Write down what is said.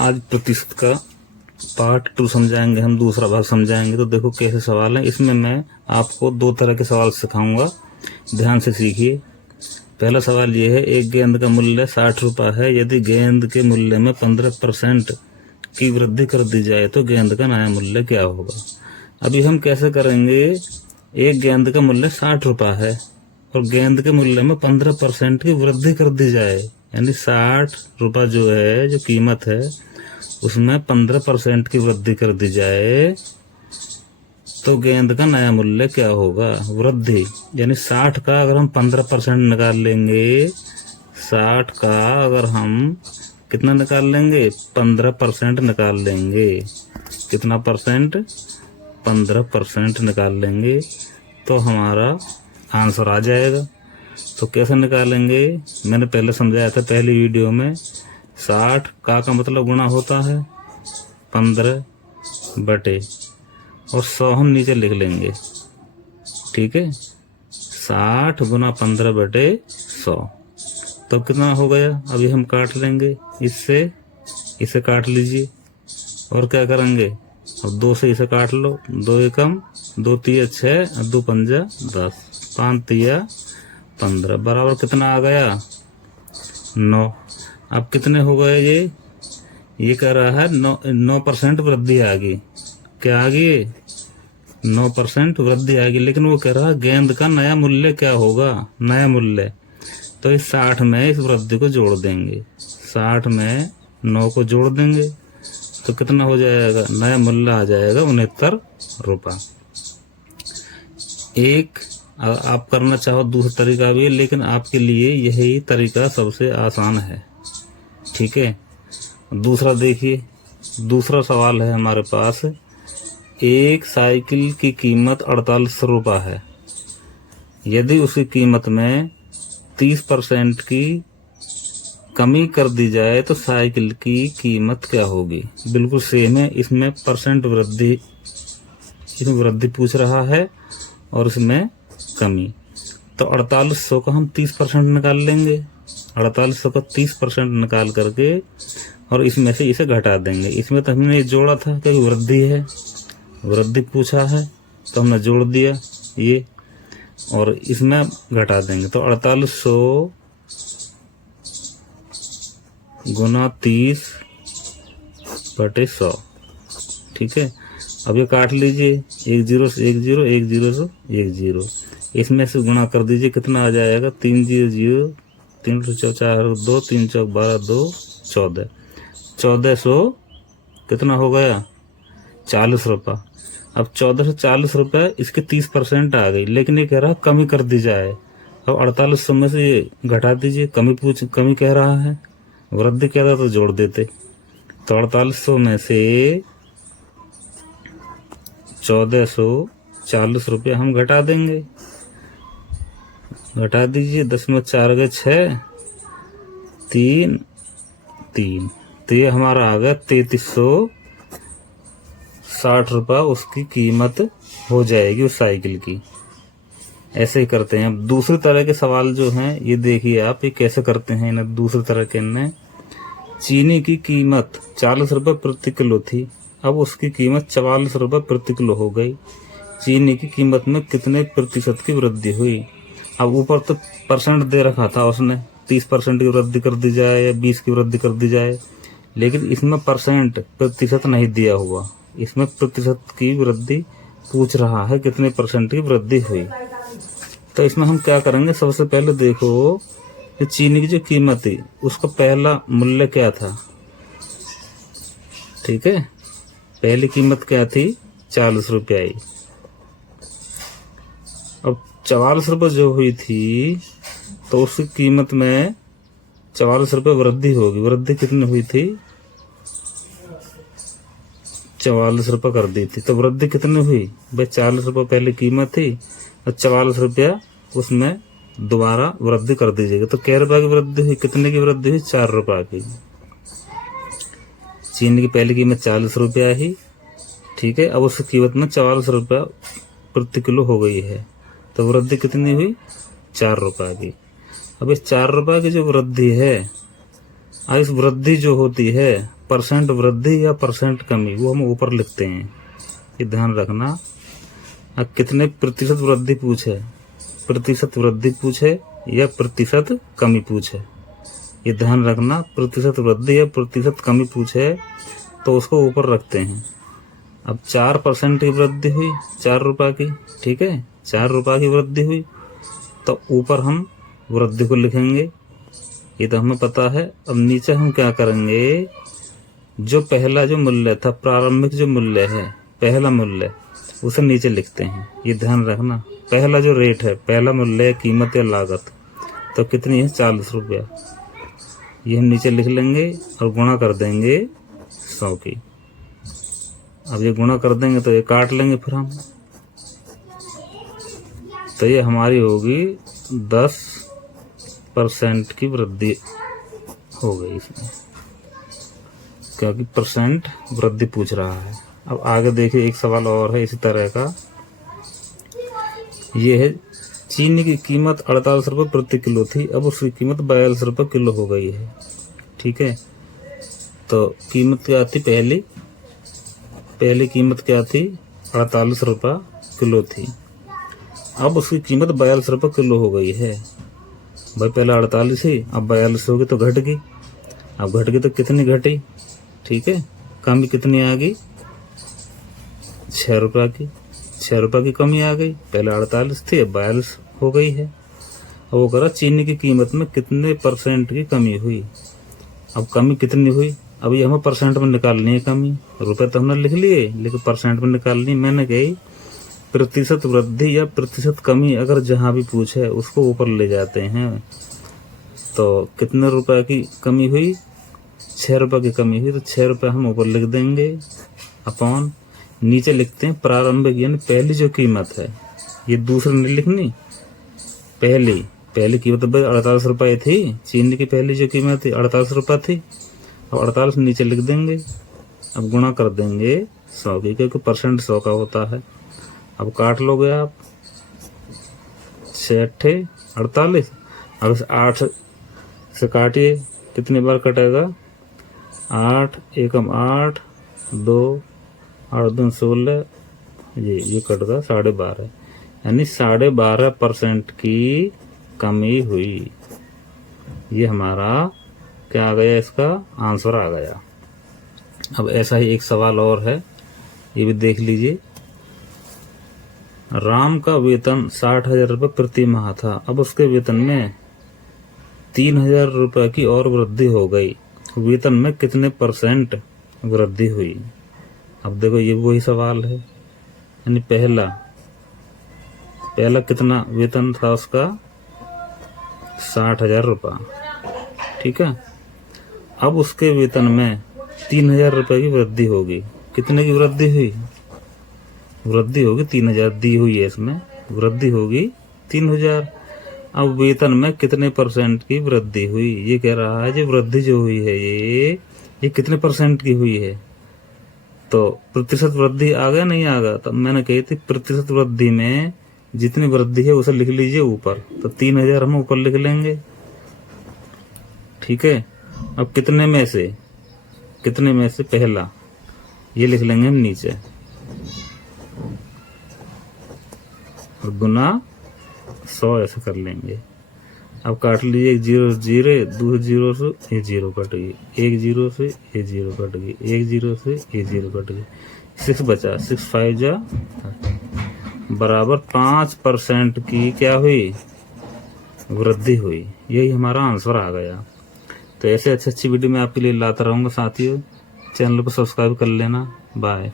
आज प्रतिशत का पार्ट 2 समझाएंगे हम, दूसरा भाग समझाएंगे। तो देखो कैसे सवाल है। इसमें मैं आपको 2 तरह के सवाल सिखाऊंगा, ध्यान से सीखिए। पहला सवाल ये है, एक गेंद का मूल्य 60 रुपये है। यदि गेंद के मूल्य में 15% की वृद्धि कर दी जाए तो गेंद का नया मूल्य क्या होगा। अभी हम कैसे करेंगे, एक गेंद का मूल्य 60 रुपये है और गेंद के मूल्य में 15% की वृद्धि कर दी जाए, यानी 60 रुपये जो है, जो कीमत है, उसमें 15% की वृद्धि कर दी जाए तो गेंद का नया मूल्य क्या होगा। वृद्धि यानी 60 का अगर हम 15% निकाल लेंगे, 60 का अगर हम कितना निकाल लेंगे, 15% निकाल लेंगे। कितना परसेंट, 15% निकाल लेंगे तो हमारा आंसर आ जाएगा। तो कैसे निकालेंगे, मैंने पहले समझाया था पहली वीडियो में। 60 का मतलब गुणा होता है 15 बटे और 100 हम नीचे लिख लेंगे, ठीक है। 60 गुना 15 बटे 100 तो कितना हो गया। अभी हम काट लेंगे, इससे इसे काट लीजिए और क्या करेंगे, अब 2 से इसे काट लो। 2 एकम 2 तिया 6 और 2 पंजा 10, 5 तिया 15 बराबर कितना आ गया, 9। अब कितने हो गए, ये कह रहा है 9% वृद्धि आ गई। क्या आ गई, 9% वृद्धि आएगी। लेकिन वो कह रहा है गेंद का नया मूल्य क्या होगा, नया मूल्य। तो इस 60 में इस वृद्धि को जोड़ देंगे, 60 में 9 को जोड़ देंगे तो कितना हो जाएगा, नया मूल्य आ जाएगा 69 रुपये। एक आप करना चाहो दूसरा तरीका भी है, लेकिन आपके लिए यही तरीका सबसे आसान है, ठीक है। दूसरा देखिए, दूसरा सवाल है हमारे पास। एक साइकिल की कीमत 48 रुपये है। यदि उसकी कीमत में 30% की कमी कर दी जाए तो साइकिल की कीमत क्या होगी। बिल्कुल सेम है, इसमें परसेंट वृद्धि, इसमें वृद्धि पूछ रहा है और इसमें कमी। तो 4800 का हम 30% निकाल लेंगे, 4800 का 30% निकाल करके और इसमें से इसे घटा देंगे। इसमें तो हमने जोड़ा था क्योंकि वृद्धि है, वृद्धि पूछा है तो हमने जोड़ दिया ये, और इसमें घटा देंगे। तो 4800 गुना 30 बटे 100, ठीक है। अब ये काट लीजिए, 1 0 से 1 0, 1 0 से 1 0, इसमें से गुणा कर दीजिए, कितना आ जाएगा, 3 0 0, 3 4 4 2, 3 4 12 2 14, 1400 कितना हो गया, 40 रुपये। अब 14 से 40 रुपये इसके 30% आ गई, लेकिन ये कह रहा है कमी कर दी जाए। अब 4800 में से ये घटा दीजिए, कमी कह रहा है, वृद्धि कह रहा तो जोड़ देते। तो 4800 में से 1440 रुपये हम घटा देंगे, घटा दीजिए। 10 में 4 गए 6, 3 3, तो ये हमारा आ गया 3360 रुपये उसकी कीमत हो जाएगी उस साइकिल की। ऐसे ही करते हैं। अब दूसरी तरह के सवाल जो हैं ये देखिए आप, ये कैसे करते हैं इन्हें। दूसरी तरह के इनमें चीनी की कीमत 40 रुपये प्रति किलो थी, अब उसकी कीमत 44 रुपये प्रति किलो हो गई। चीनी की कीमत में कितने प्रतिशत की वृद्धि हुई। अब ऊपर तो परसेंट दे रखा था उसने, 30% की वृद्धि कर दी जाए या 20 की वृद्धि कर दी जाए, लेकिन इसमें परसेंट प्रतिशत नहीं दिया हुआ, इसमें प्रतिशत की वृद्धि पूछ रहा है, कितने परसेंट की वृद्धि हुई। तो इसमें हम क्या करेंगे, सबसे पहले देखो कि चीनी की जो कीमत थी उसका पहला मूल्य क्या था, ठीक है। पहली कीमत क्या थी, 40 रुपये आई। अब 44 रुपये जो हुई थी तो उसकी कीमत में 44 रुपये वृद्धि होगी। वृद्धि कितनी हुई थी, 44 रुपये कर दी थी। तो वृद्धि कितनी हुई भाई, 40 रुपये पहले कीमत थी और 44 रुपया उसमें दोबारा वृद्धि कर दीजिएगा। तो कै रुपये की वृद्धि हुई, कितने की वृद्धि हुई, 4 रुपये की। चीनी की पहली कीमत 40 रुपया ही, ठीक है। अब उसकी कीमत में 44 रुपया प्रति किलो हो गई है, तो वृद्धि कितनी हुई, 4 रुपये की। अब इस 4 रुपये की जो वृद्धि है, इस वृद्धि जो होती है परसेंट वृद्धि या परसेंट कमी वो हम ऊपर लिखते हैं, ये ध्यान रखना। अब कितने प्रतिशत वृद्धि पूछे, प्रतिशत वृद्धि पूछे या प्रतिशत कमी पूछे, ये ध्यान रखना। प्रतिशत वृद्धि या प्रतिशत कमी पूछे तो उसको ऊपर रखते हैं। अब 4% की वृद्धि हुई, 4 रुपये की, ठीक है, 4 रुपये की वृद्धि हुई तो ऊपर हम वृद्धि को लिखेंगे, ये तो हमें पता है। अब नीचे हम क्या करेंगे, जो पहला जो मूल्य था, प्रारंभिक जो मूल्य है, पहला मूल्य, उसे नीचे लिखते हैं, ये ध्यान रखना। पहला जो रेट है, पहला मूल्य, कीमत या लागत, तो कितनी है, 40 रुपया, ये हम नीचे लिख लेंगे और गुणा कर देंगे 100 की। अब ये गुणा कर देंगे तो ये काट लेंगे फिर हम, तो ये हमारी होगी 10% की वृद्धि हो गई इसमें, क्योंकि परसेंट वृद्धि पूछ रहा है। अब आगे देखिए एक सवाल और है इसी तरह का, ये है चीनी की कीमत 48 रुपये प्रति किलो थी, अब उसकी कीमत 42 रुपये किलो हो गई है, ठीक है। तो कीमत क्या थी, पहली कीमत क्या थी, 48 रुपये किलो थी, अब उसकी कीमत 42 रुपये किलो हो गई है। भाई पहले 48 ही, अब 42 हो गई तो घट गई, अब घट गई तो कितनी घटी, ठीक है, कमी कितनी आ गई, 6 रुपये की, 6 रुपये की कमी आ गई, पहले 48 थी अब 42 हो गई है। अब वो करा चीनी की कीमत में कितने % की कमी हुई, अब कमी कितनी हुई, अब ये हमें परसेंट में निकालनी है कमी, रुपए तो हमने लिख लिए लेकिन परसेंट में निकालनी। मैंने कही प्रतिशत वृद्धि या प्रतिशत कमी अगर जहां भी पूछे उसको ऊपर ले जाते हैं। तो कितने रुपए की कमी हुई, 6 रुपये की कमी हुई, तो 6 रुपये हम ऊपर लिख देंगे अपॉन, नीचे लिखते हैं प्रारंभिक यानी पहली जो कीमत है, ये दूसरी नहीं लिखनी, पहली कीमत 48 रुपये थी, चीनी की पहली जो कीमत थी 48 रुपये थी, अब 48 नीचे लिख देंगे, अब गुणा कर देंगे 100 की, क्योंकि परसेंट 100 का होता है। अब काट लोगे आप, 6 × 8 = 48, अब इस 8 से काटिए, कितनी बार कटेगा, 8 × 1 = 8, 2 8 2 16, ये कट गया 12.5, यानी 12.5% की कमी हुई। ये हमारा क्या आ गया, इसका आंसर आ गया। अब ऐसा ही एक सवाल और है, ये भी देख लीजिए। राम का वेतन 60,000 रुपये प्रति माह था, अब उसके वेतन में 3,000 रुपये की और वृद्धि हो गई, वेतन में कितने % वृद्धि हुई। अब देखो ये वही सवाल है, यानी पहला कितना वेतन था उसका, 60,000 रुपये, ठीक है। अब उसके वेतन में 3,000 रुपये की वृद्धि होगी, कितने की वृद्धि हुई, वृद्धि होगी 3,000 दी हुई है, इसमें वृद्धि होगी 3,000। अब वेतन में कितने % की वृद्धि हुई, ये कह रहा है जो वृद्धि जो हुई है ये कितने % की हुई है। तो प्रतिशत वृद्धि आ गया नहीं आ गया, तो मैंने कही थी प्रतिशत वृद्धि में जितनी वृद्धि है उसे लिख लीजिए ऊपर, तो 3,000 हम ऊपर लिख लेंगे, ठीक है। अब कितने में से पहला ये लिख लेंगे हम नीचे, और गुना 100 ऐसे कर लेंगे। अब काट लीजिए, 1 0 0, 2 0 से ये 0 कट गई, 1 0 से ये 0 कट गई, 1 0 से ये 0 कट गई, 6 बचा, 6 5 जा बराबर 5% की क्या हुई, वृद्धि हुई। यही हमारा आंसर आ गया। तो ऐसे अच्छी वीडियो मैं आपके लिए लाता रहूँगा साथियों, चैनल पर सब्सक्राइब कर लेना। बाय।